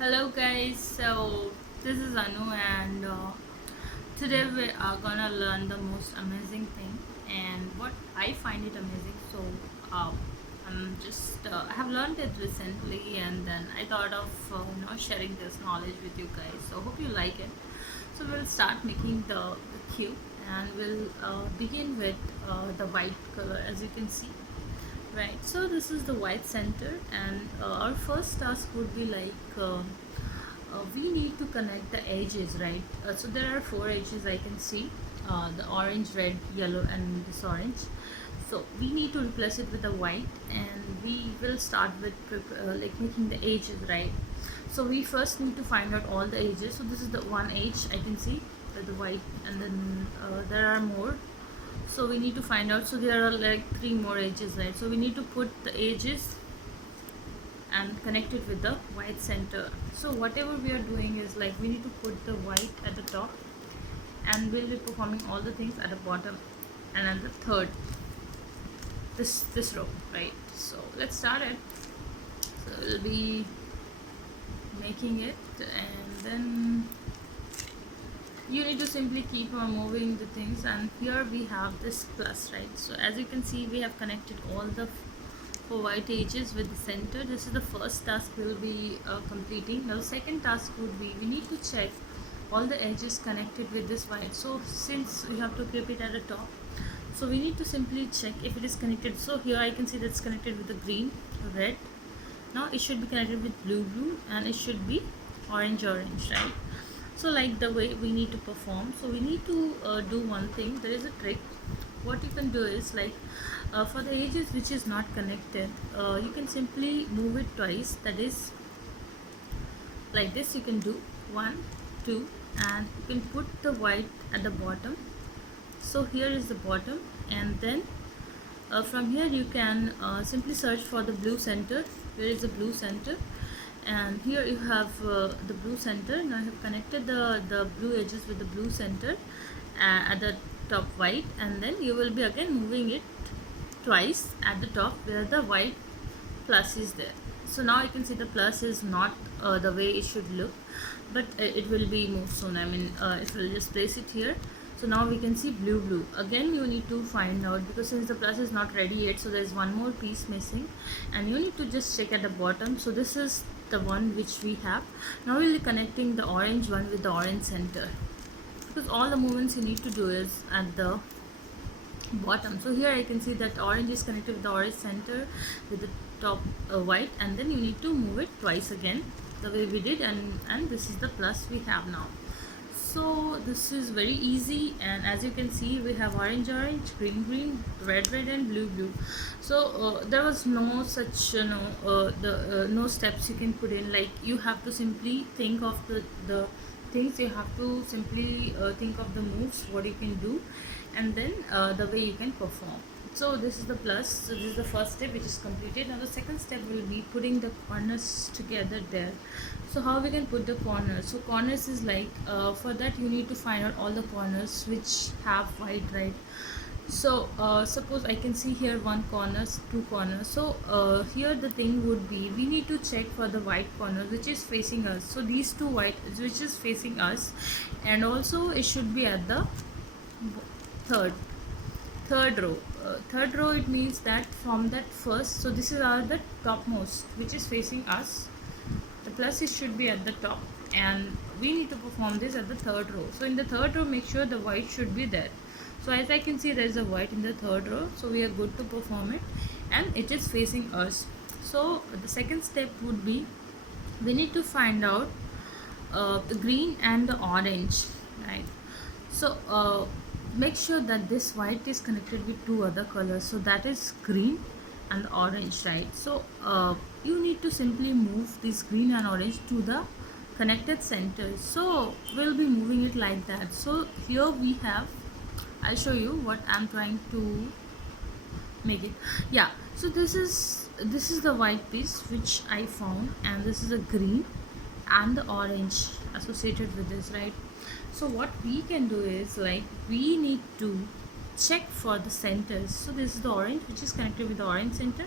Hello guys, so this is Anu and today we are gonna learn the most amazing thing and what I find it amazing. So uh, I have learned it recently and then I thought of sharing this knowledge with you guys. So hope you like it. So we'll start making the cube and we'll begin with the white color as you can see. Right, so this is the white center, and our first task would be we need to connect the edges, right? So there are four edges I can see, the orange, red, yellow, and this orange. So we need to replace it with the white, and we will start with like making the edges, right? So we first need to find out all the edges. So this is the one edge I can see with the white, and then there are more, so we need to find out. So there are like three more edges, right? So we need to put the edges and connect it with the white center. So whatever we are doing is like we need to put the white at the top and we'll be performing all the things at the bottom and at the third, this row, right? So let's start it. So we'll be making it, and then you need to simply keep on moving the things, and here we have this plus, right? So as you can see, we have connected all the four white edges with the center. This is the first task we'll be completing. Now the second task would be we need to check all the edges connected with this white. So since we have to keep it at the top, so we need to simply check if it is connected. So here I can see that's connected with the green, red. Now it should be connected with blue, and it should be orange, right? So like the way we need to perform, so we need to do one thing. There is a trick. What you can do is like for the edges which is not connected, you can simply move it twice. That is like this. You can do one, two, and you can put the white at the bottom. So here is the bottom, and then from here you can simply search for the blue center. Where is the blue center? And here you have the blue center. Now I have connected the blue edges with the blue center at the top white, and then you will be again moving it twice at the top where the white plus is there. So now you can see the plus is not the way it should look, but it will be moved soon. I mean, it will just place it here. So now we can see blue. Again you need to find out, because since the plus is not ready yet, so there is one more piece missing, and you need to just check at the bottom. So this is the one which we have. Now we'll be connecting the orange one with the orange center, because all the movements you need to do is at the bottom. So here I can see that orange is connected with the orange center with the top white, and then you need to move it twice again the way we did, and this is the plus we have now. So this is very easy, and as you can see we have orange, green, red, and blue. So there was no such no steps you can put in. Like you have to simply think of the things. You have to simply think of the moves what you can do, and then the way you can perform. So this is the plus. So this is the first step which is completed. Now the second step will be putting the corners together there. So how we can put the corners? So corners is like for that you need to find out all the corners which have white, right? So suppose I can see here one corners, two corners. So here the thing would be we need to check for the white corner which is facing us. So these two white which is facing us, and also it should be at the third third row. Third row, it means that from that first, so this is our the topmost which is facing us. The plus it should be at the top, and we need to perform this at the third row. So in the third row, make sure the white should be there. So as I can see, there is a white in the third row, so we are good to perform it, and it is facing us. So the second step would be we need to find out the green and the orange, right? So make sure that this white is connected with two other colors, so that is green and orange, right? So you need to simply move this green and orange to the connected centers. So we'll be moving it like that. So here we have, I'll show you what I'm trying to make it. Yeah, so this is the white piece which I found, and this is a green and the orange associated with this, right? So what we can do is like we need to check for the centers. So this is the orange which is connected with the orange center,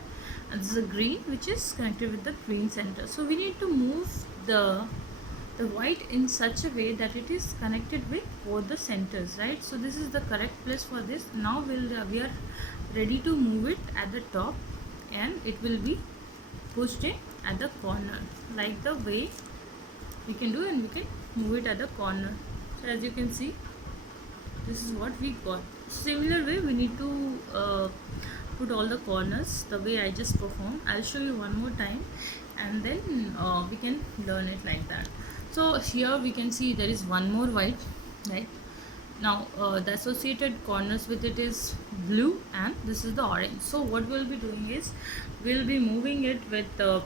and this is the green which is connected with the green center. So we need to move the white in such a way that it is connected with both the centers, right? So this is the correct place for this. Now we are ready to move it at the top, and it will be pushed in at the corner, like the way we can do, and we can move it at the corner. So as you can see, this is what we got. Similar way we need to put all the corners the way I just performed. I'll show you one more time, and then we can learn it like that. So here we can see there is one more white, right? Now the associated corners with it is blue, and this is the orange. So what we'll be doing is we'll be moving it with the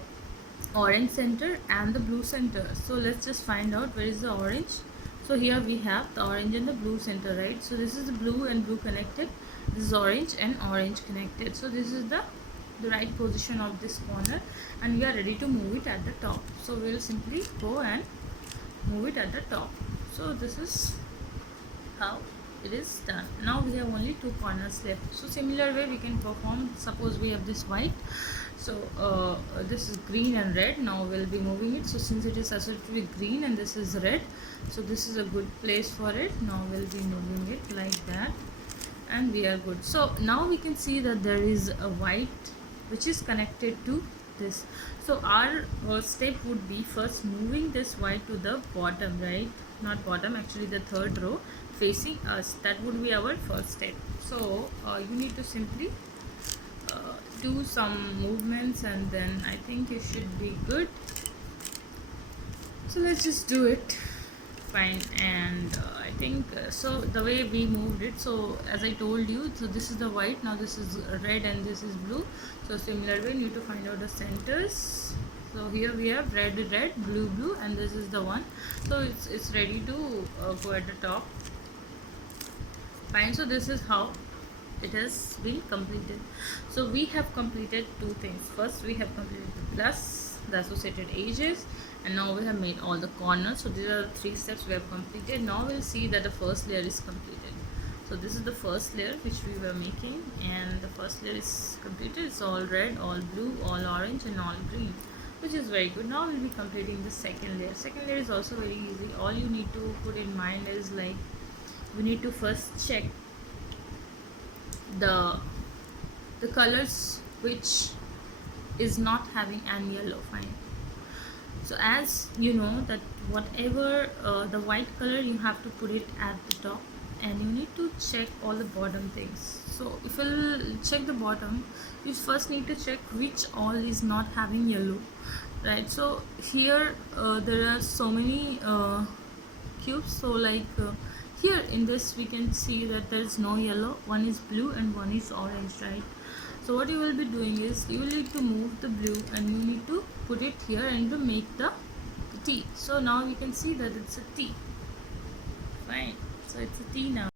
orange center and the blue center. So let's just find out where is the orange. So here we have the orange and the blue center, right? So this is the blue and blue connected, this is orange and orange connected. So this is the right position of this corner, and we are ready to move it at the top. So we'll simply go and move it at the top. So this is how it is done. Now we have only two corners left. So similar way we can perform. Suppose we have this white, so this is green and red. Now we'll be moving it. So since it is associated with green and this is red, so this is a good place for it. Now we'll be moving it like that, and we are good. So now we can see that there is a white which is connected to this. So our step would be first moving this white to the bottom, right? Not bottom, actually the third row facing us. That would be our first step. So you need to simply do some movements, and then I think you should be good. So let's just do it. Fine. And I think so the way we moved it, so as I told you, so this is the white, now this is red, and this is blue. So similar way you need to find out the centers. So here we have red, blue, blue, and this is the one. So it's ready to go at the top. Fine. So this is how it has been completed. So we have completed two things. First we have completed the plus, the associated edges, and now we have made all the corners. So these are the three steps we have completed. Now we'll see that the first layer is completed. So this is the first layer which we were making, and the first layer is completed. It's all red, all blue, all orange, and all green, which is very good. Now we'll be completing the second layer. Second layer is also very easy. All you need to put in mind is, like, we need to first check the colors which is not having an yellow. Fine. So as you know that whatever the white color, you have to put it at the top, and you need to check all the bottom things. So if you'll check the bottom, you first need to check which all is not having yellow, right? So here there are so many cubes. So like here in this we can see that there is no yellow, one is blue and one is orange, right? So what you will be doing is you will need to move the blue, and you need to put it here and to make the T. So now we can see that it's a T. Fine. So it's a T now.